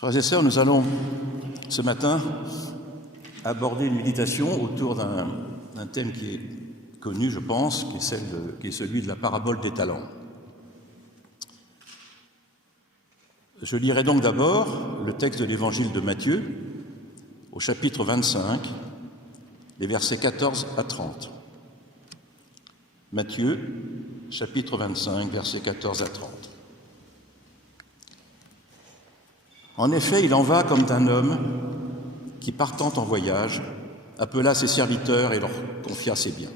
Frères et sœurs, nous allons ce matin aborder une méditation autour d'un thème qui est connu, je pense, qui est celui de la parabole des talents. Je lirai donc d'abord le texte de l'évangile de Matthieu, au chapitre 25, les versets 14 à 30. Matthieu, chapitre 25, versets 14 à 30. En effet, il en va comme d'un homme qui, partant en voyage, appela ses serviteurs et leur confia ses biens.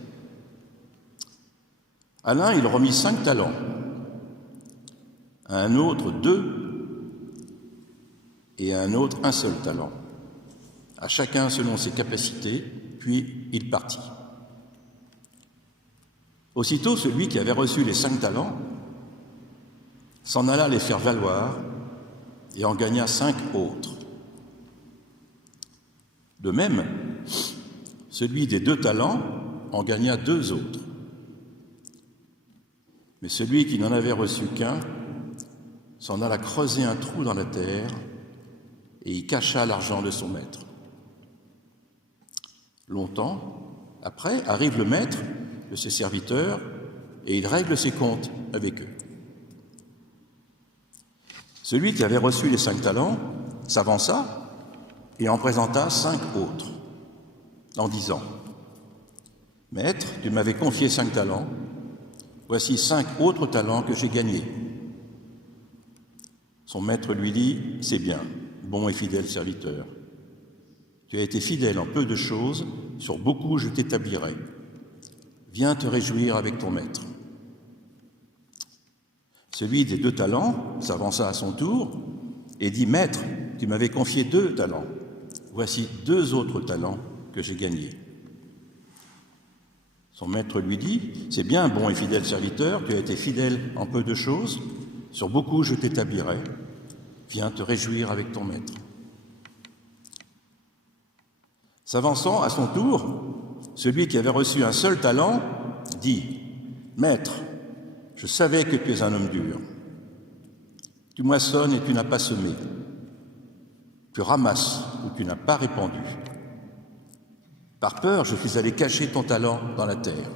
À l'un, il remit 5 talents, à un autre 2, et à un autre 1 seul talent, à chacun selon ses capacités, puis il partit. Aussitôt, celui qui avait reçu les 5 talents s'en alla les faire valoir et en gagna 5 autres. De même, celui des 2 talents en gagna 2 autres. Mais celui qui n'en avait reçu qu'un s'en alla creuser un trou dans la terre et y cacha l'argent de son maître. Longtemps après, arrive le maître de ses serviteurs et il règle ses comptes avec eux. Celui qui avait reçu les 5 talents s'avança et en présenta 5 autres, en disant : « Maître, tu m'avais confié 5 talents, voici 5 autres talents que j'ai gagnés. » Son maître lui dit : « C'est bien, bon et fidèle serviteur. Tu as été fidèle en peu de choses, sur beaucoup je t'établirai. Viens te réjouir avec ton maître. » Celui des 2 talents s'avança à son tour et dit : « Maître, tu m'avais confié 2 talents. Voici 2 autres talents que j'ai gagnés. » Son maître lui dit : « C'est bien, bon et fidèle serviteur, tu as été fidèle en peu de choses, sur beaucoup je t'établirai. Viens te réjouir avec ton maître. » S'avançant à son tour, celui qui avait reçu un seul talent dit : « Maître, je savais que tu es un homme dur. Tu moissonnes et tu n'as pas semé. Tu ramasses où tu n'as pas répandu. Par peur, je suis allé cacher ton talent dans la terre.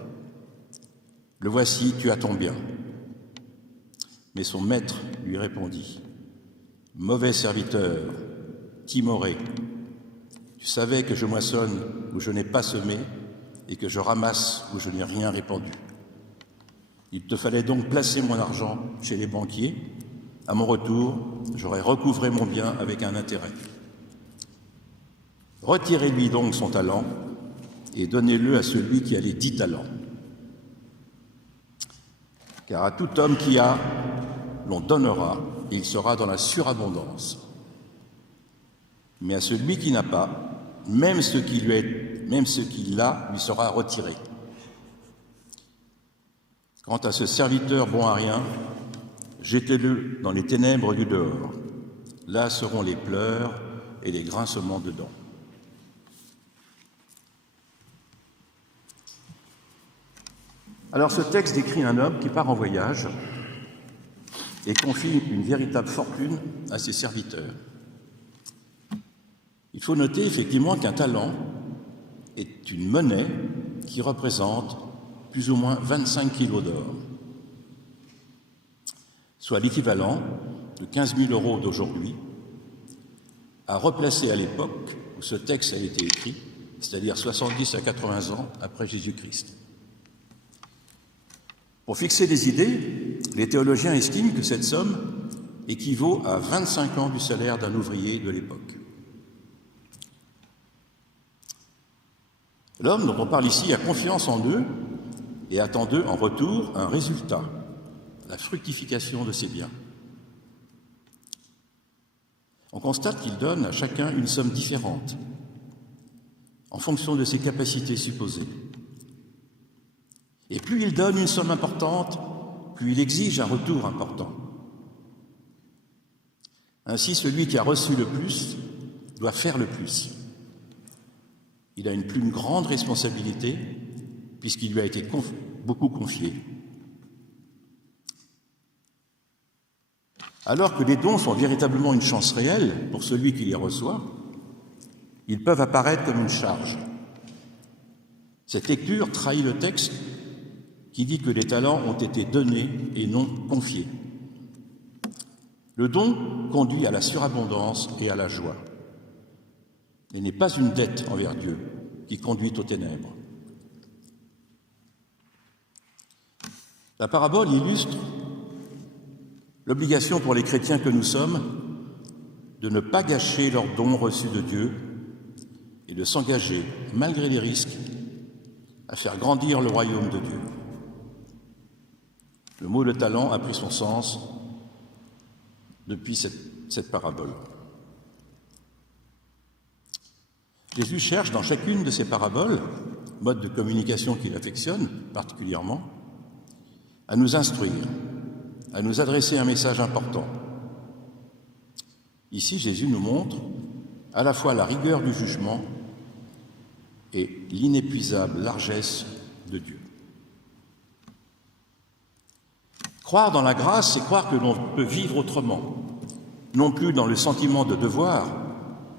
Le voici, tu as ton bien. » Mais son maître lui répondit : « Mauvais serviteur, timoré, tu savais que je moissonne où je n'ai pas semé et que je ramasse où je n'ai rien répandu. Il te fallait donc placer mon argent chez les banquiers. À mon retour, j'aurais recouvré mon bien avec un intérêt. Retirez-lui donc son talent et donnez-le à celui qui a les 10 talents. Car à tout homme qui a, l'on donnera, et il sera dans la surabondance. Mais à celui qui n'a pas, même ce qu'il a lui sera retiré. Quant à ce serviteur bon à rien, jetez-le dans les ténèbres du dehors. Là seront les pleurs et les grincements de dents. » Alors ce texte décrit un homme qui part en voyage et confie une véritable fortune à ses serviteurs. Il faut noter effectivement qu'un talent est une monnaie qui représente plus ou moins 25 kilos d'or, soit l'équivalent de 15 000 € d'aujourd'hui, à replacer à l'époque où ce texte a été écrit, c'est-à-dire 70 à 80 ans après Jésus-Christ. Pour fixer des idées, les théologiens estiment que cette somme équivaut à 25 ans du salaire d'un ouvrier de l'époque. L'homme dont on parle ici a confiance en eux et attend d'eux en retour un résultat, la fructification de ses biens. On constate qu'il donne à chacun une somme différente, en fonction de ses capacités supposées. Et plus il donne une somme importante, plus il exige un retour important. Ainsi, celui qui a reçu le plus doit faire le plus. Il a une plus grande responsabilité puisqu'il lui a été beaucoup confié. Alors que les dons sont véritablement une chance réelle pour celui qui les reçoit, ils peuvent apparaître comme une charge. Cette lecture trahit le texte qui dit que les talents ont été donnés et non confiés. Le don conduit à la surabondance et à la joie. Il n'est pas une dette envers Dieu qui conduit aux ténèbres. La parabole illustre l'obligation pour les chrétiens que nous sommes de ne pas gâcher leurs dons reçus de Dieu et de s'engager, malgré les risques, à faire grandir le royaume de Dieu. Le mot « le talent » a pris son sens depuis cette parabole. Jésus cherche dans chacune de ces paraboles, mode de communication qu'il affectionne particulièrement, à nous instruire, à nous adresser un message important. Ici, Jésus nous montre à la fois la rigueur du jugement et l'inépuisable largesse de Dieu. Croire dans la grâce, c'est croire que l'on peut vivre autrement, non plus dans le sentiment de devoir,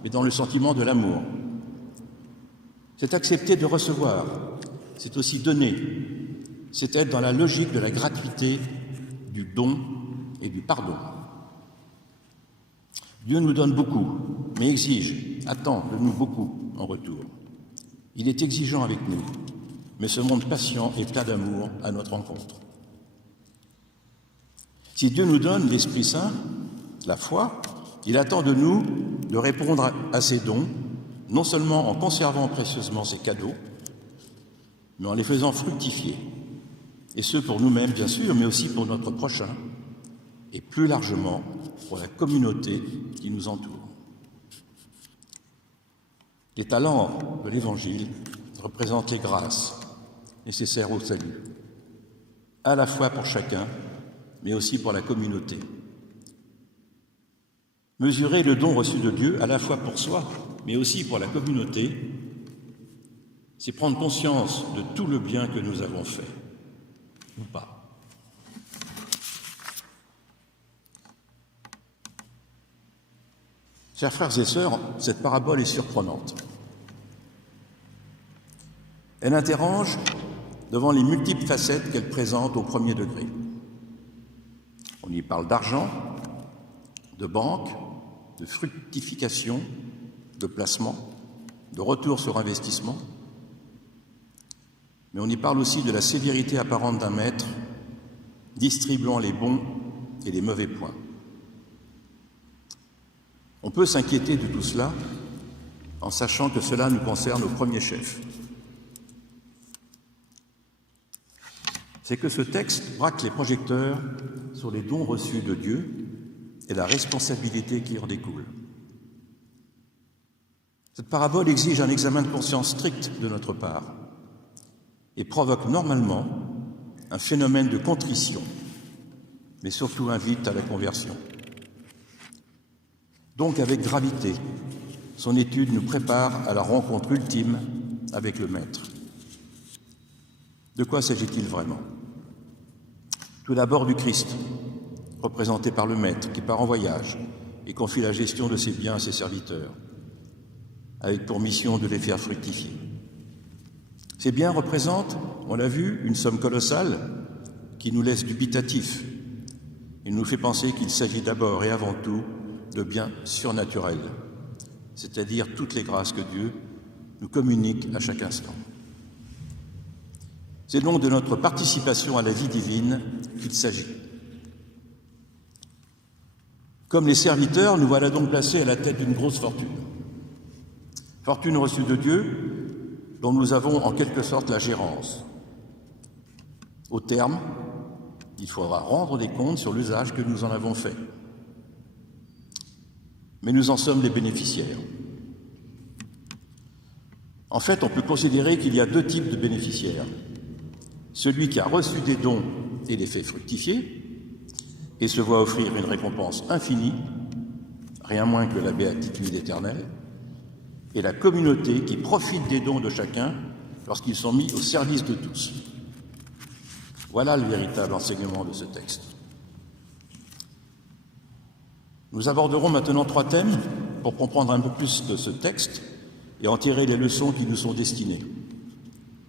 mais dans le sentiment de l'amour. C'est accepter de recevoir, c'est aussi donner, c'est être dans la logique de la gratuité, du don et du pardon. Dieu nous donne beaucoup, mais exige, attend de nous beaucoup en retour. Il est exigeant avec nous, mais se montre patient et plein d'amour à notre rencontre. Si Dieu nous donne l'Esprit Saint, la foi, il attend de nous de répondre à ses dons, non seulement en conservant précieusement ses cadeaux, mais en les faisant fructifier, et ce pour nous-mêmes bien sûr, mais aussi pour notre prochain, et plus largement pour la communauté qui nous entoure. Les talents de l'Évangile représentent les grâces nécessaires au salut, à la fois pour chacun, mais aussi pour la communauté. Mesurer le don reçu de Dieu, à la fois pour soi, mais aussi pour la communauté, c'est prendre conscience de tout le bien que nous avons fait, ou pas. Chers frères et sœurs, cette parabole est surprenante. Elle interroge devant les multiples facettes qu'elle présente au premier degré. On y parle d'argent, de banque, de fructification, de placement, de retour sur investissement. Mais on y parle aussi de la sévérité apparente d'un maître, distribuant les bons et les mauvais points. On peut s'inquiéter de tout cela en sachant que cela nous concerne au premier chef. C'est que ce texte braque les projecteurs sur les dons reçus de Dieu et la responsabilité qui en découle. Cette parabole exige un examen de conscience strict de notre part et provoque normalement un phénomène de contrition, mais surtout invite à la conversion. Donc, avec gravité, son étude nous prépare à la rencontre ultime avec le Maître. De quoi s'agit-il vraiment ? Tout d'abord du Christ, représenté par le Maître qui part en voyage et confie la gestion de ses biens à ses serviteurs, avec pour mission de les faire fructifier. Ces biens représentent, on l'a vu, une somme colossale qui nous laisse dubitatifs. Il nous fait penser qu'il s'agit d'abord et avant tout de biens surnaturels, c'est-à-dire toutes les grâces que Dieu nous communique à chaque instant. C'est donc de notre participation à la vie divine qu'il s'agit. Comme les serviteurs, nous voilà donc placés à la tête d'une grosse fortune. Fortune reçue de Dieu, dont nous avons en quelque sorte la gérance. Au terme, il faudra rendre des comptes sur l'usage que nous en avons fait. Mais nous en sommes les bénéficiaires. En fait, on peut considérer qu'il y a deux types de bénéficiaires. Celui qui a reçu des dons et les fait fructifier, et se voit offrir une récompense infinie, rien moins que la béatitude éternelle, et la communauté qui profite des dons de chacun lorsqu'ils sont mis au service de tous. Voilà le véritable enseignement de ce texte. Nous aborderons maintenant 3 thèmes pour comprendre un peu plus de ce texte et en tirer les leçons qui nous sont destinées.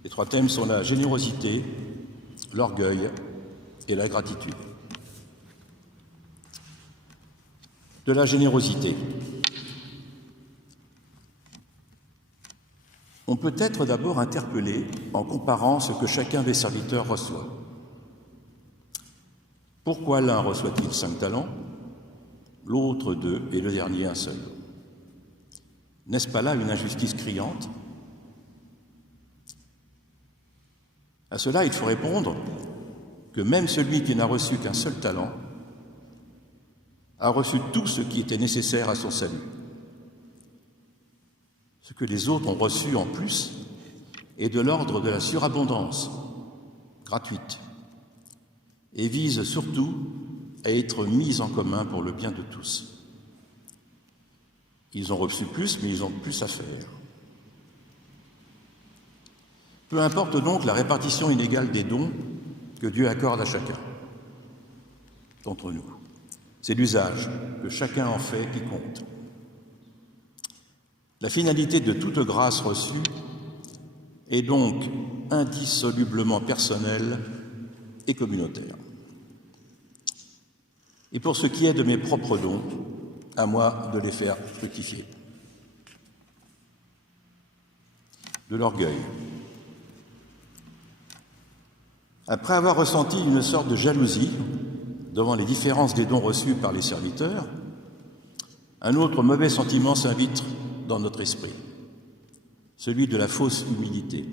Les 3 thèmes sont la générosité, l'orgueil et la gratitude. De la générosité. On peut être d'abord interpellé en comparant ce que chacun des serviteurs reçoit. Pourquoi l'un reçoit-il 5 talents, l'autre 2 et le dernier un seul? N'est-ce pas là une injustice criante? À cela, il faut répondre que même celui qui n'a reçu qu'un seul talent a reçu tout ce qui était nécessaire à son salut. Ce que les autres ont reçu en plus est de l'ordre de la surabondance, gratuite, et vise surtout à être mis en commun pour le bien de tous. Ils ont reçu plus, mais ils ont plus à faire. Peu importe donc la répartition inégale des dons que Dieu accorde à chacun d'entre nous. C'est l'usage que chacun en fait qui compte. La finalité de toute grâce reçue est donc indissolublement personnelle et communautaire. Et pour ce qui est de mes propres dons, à moi de les faire fructifier. De l'orgueil. Après avoir ressenti une sorte de jalousie devant les différences des dons reçus par les serviteurs, un autre mauvais sentiment s'invite dans notre esprit, celui de la fausse humilité.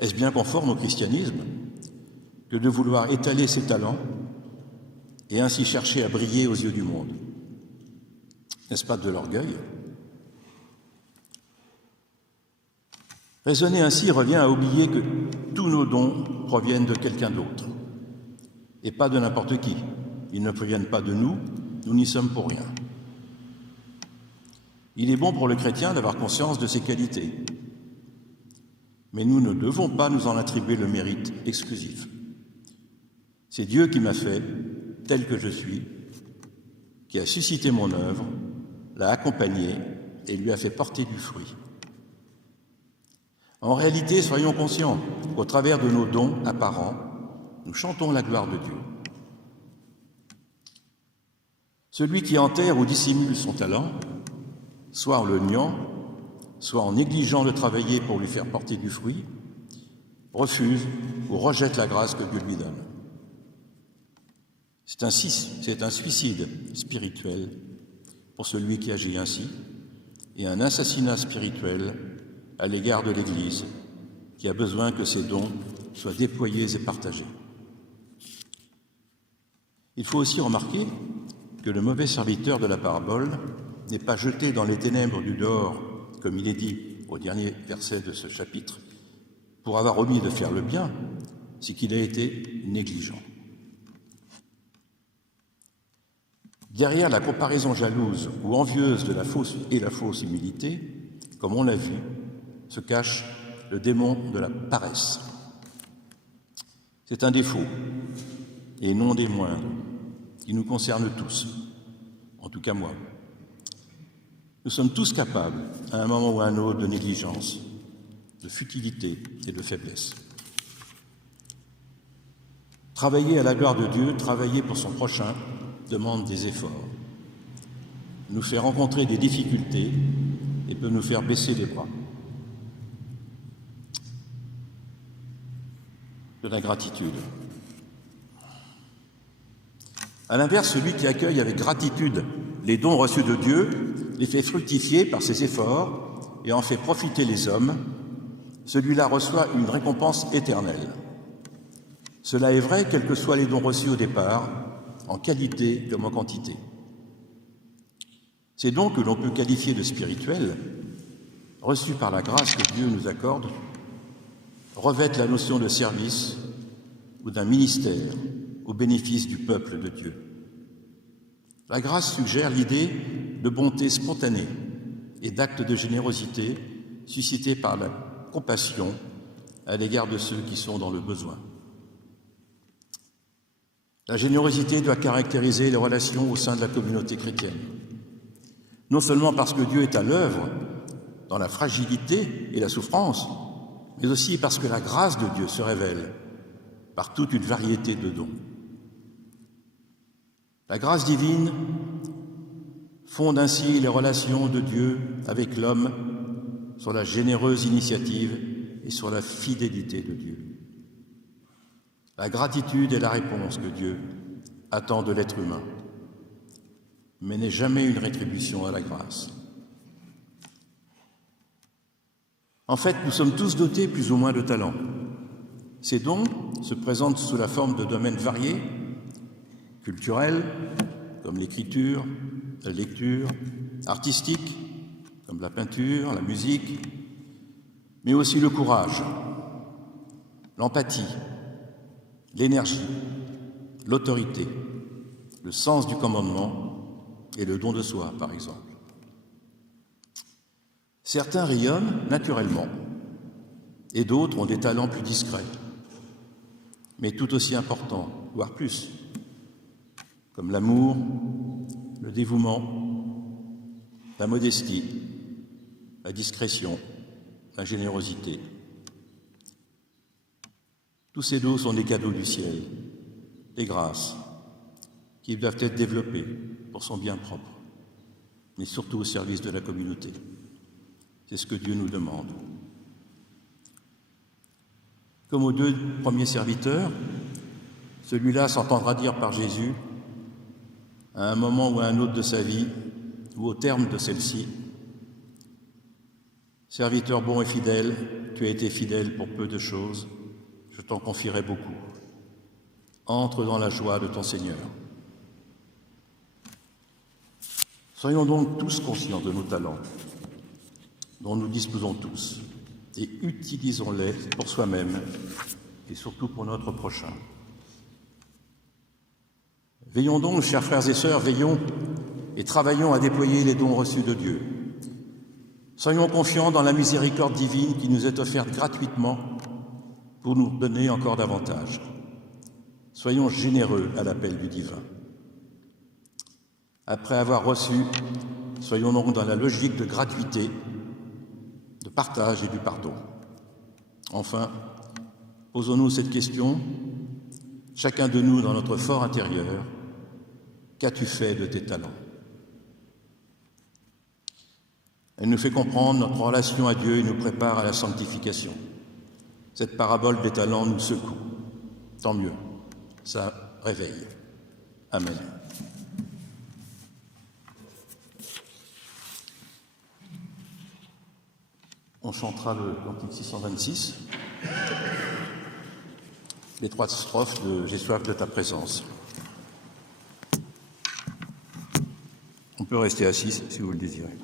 Est-ce bien conforme au christianisme que de vouloir étaler ses talents et ainsi chercher à briller aux yeux du monde? N'est-ce pas de l'orgueil? Raisonner ainsi revient à oublier que tous nos dons proviennent de quelqu'un d'autre, et pas de n'importe qui. Ils ne proviennent pas de nous, nous n'y sommes pour rien. Il est bon pour le chrétien d'avoir conscience de ses qualités, mais nous ne devons pas nous en attribuer le mérite exclusif. C'est Dieu qui m'a fait tel que je suis, qui a suscité mon œuvre, l'a accompagné et lui a fait porter du fruit. En réalité, soyons conscients qu'au travers de nos dons apparents, nous chantons la gloire de Dieu. Celui qui enterre ou dissimule son talent, soit en le niant, soit en négligeant de travailler pour lui faire porter du fruit, refuse ou rejette la grâce que Dieu lui donne. C'est un suicide spirituel pour celui qui agit ainsi et un assassinat spirituel à l'égard de l'Église qui a besoin que ses dons soient déployés et partagés. Il faut aussi remarquer que le mauvais serviteur de la parabole n'est pas jeté dans les ténèbres du dehors, comme il est dit au dernier verset de ce chapitre, pour avoir omis de faire le bien, c'est qu'il a été négligent. Derrière la comparaison jalouse ou envieuse de la fausse humilité, comme on l'a vu, se cache le démon de la paresse. C'est un défaut, et non des moindres, qui nous concerne tous, en tout cas moi. Nous sommes tous capables, à un moment ou à un autre, de négligence, de futilité et de faiblesse. Travailler à la gloire de Dieu, travailler pour son prochain, demande des efforts, nous fait rencontrer des difficultés et peut nous faire baisser les bras. De la gratitude. À l'inverse, celui qui accueille avec gratitude les dons reçus de Dieu, les fait fructifier par ses efforts et en fait profiter les hommes, celui-là reçoit une récompense éternelle. Cela est vrai quels que soient les dons reçus au départ, en qualité comme en quantité. Ces dons que l'on peut qualifier de spirituels, reçus par la grâce que Dieu nous accorde, revêtent la notion de service ou d'un ministère au bénéfice du peuple de Dieu. La grâce suggère l'idée de bonté spontanée et d'actes de générosité suscités par la compassion à l'égard de ceux qui sont dans le besoin. La générosité doit caractériser les relations au sein de la communauté chrétienne. Non seulement parce que Dieu est à l'œuvre dans la fragilité et la souffrance, mais aussi parce que la grâce de Dieu se révèle par toute une variété de dons. La grâce divine fonde ainsi les relations de Dieu avec l'homme sur la généreuse initiative et sur la fidélité de Dieu. La gratitude est la réponse que Dieu attend de l'être humain, mais n'est jamais une rétribution à la grâce. En fait, nous sommes tous dotés plus ou moins de talents. Ces dons se présentent sous la forme de domaines variés, culturels, comme l'écriture, la lecture, artistiques, comme la peinture, la musique, mais aussi le courage, l'empathie, l'énergie, l'autorité, le sens du commandement et le don de soi, par exemple. Certains rayonnent naturellement et d'autres ont des talents plus discrets, mais tout aussi importants, voire plus, comme l'amour, le dévouement, la modestie, la discrétion, la générosité. Tous ces dons sont des cadeaux du ciel, des grâces, qui doivent être développées pour son bien propre, mais surtout au service de la communauté. C'est ce que Dieu nous demande. Comme aux 2 premiers serviteurs, celui-là s'entendra dire par Jésus, à un moment ou à un autre de sa vie, ou au terme de celle-ci, « Serviteur bon et fidèle, tu as été fidèle pour peu de choses, je t'en confierai beaucoup. Entre dans la joie de ton Seigneur. » Soyons donc tous conscients de nos talents, dont nous disposons tous, et utilisons-les pour soi-même et surtout pour notre prochain. Veillons donc, chers frères et sœurs, veillons et travaillons à déployer les dons reçus de Dieu. Soyons confiants dans la miséricorde divine qui nous est offerte gratuitement pour nous donner encore davantage. Soyons généreux à l'appel du divin. Après avoir reçu, soyons donc dans la logique de gratuité, de partage et du pardon. Enfin, posons-nous cette question, chacun de nous dans notre fort intérieur, qu'as-tu fait de tes talents? Elle nous fait comprendre notre relation à Dieu et nous prépare à la sanctification. Cette parabole des talents nous secoue. Tant mieux, ça réveille. Amen. On chantera le cantique 626, les 3 strophes de « J'ai soif de ta présence ». On peut rester assis si vous le désirez.